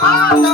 Roda!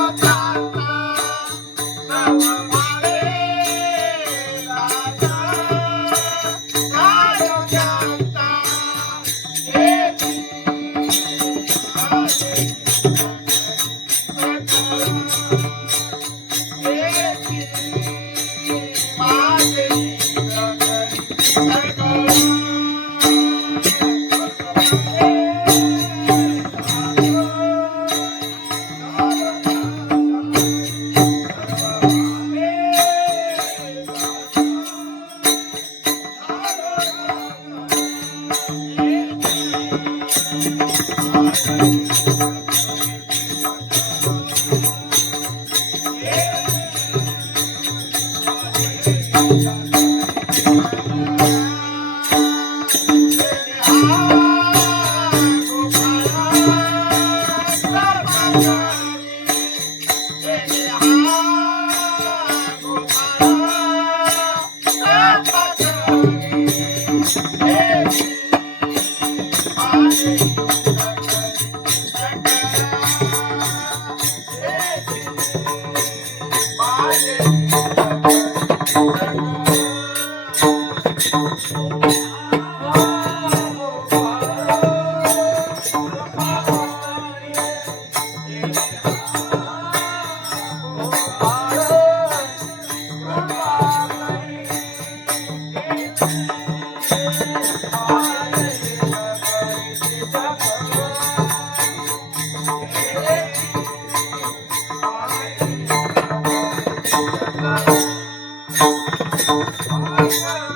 Yeah.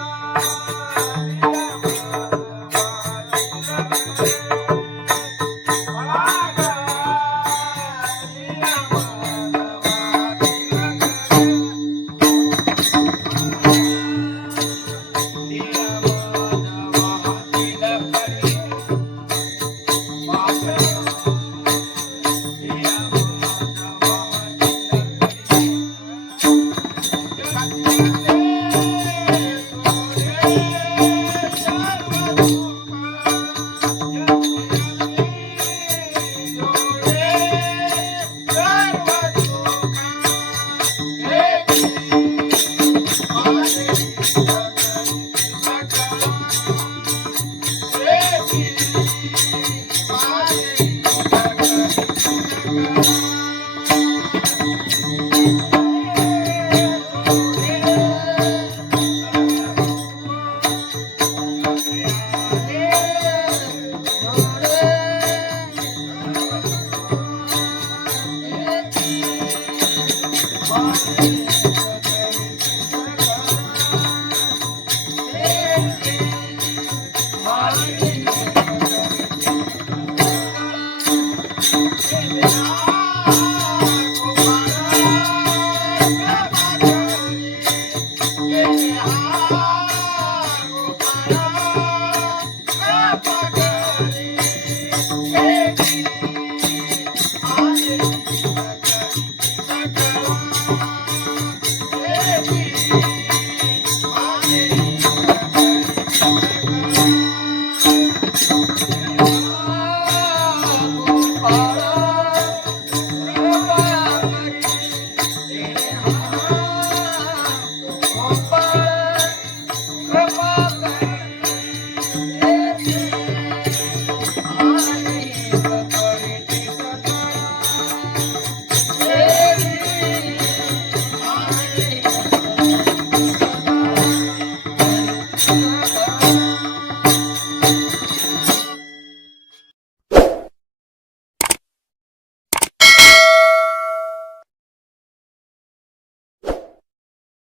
Ah!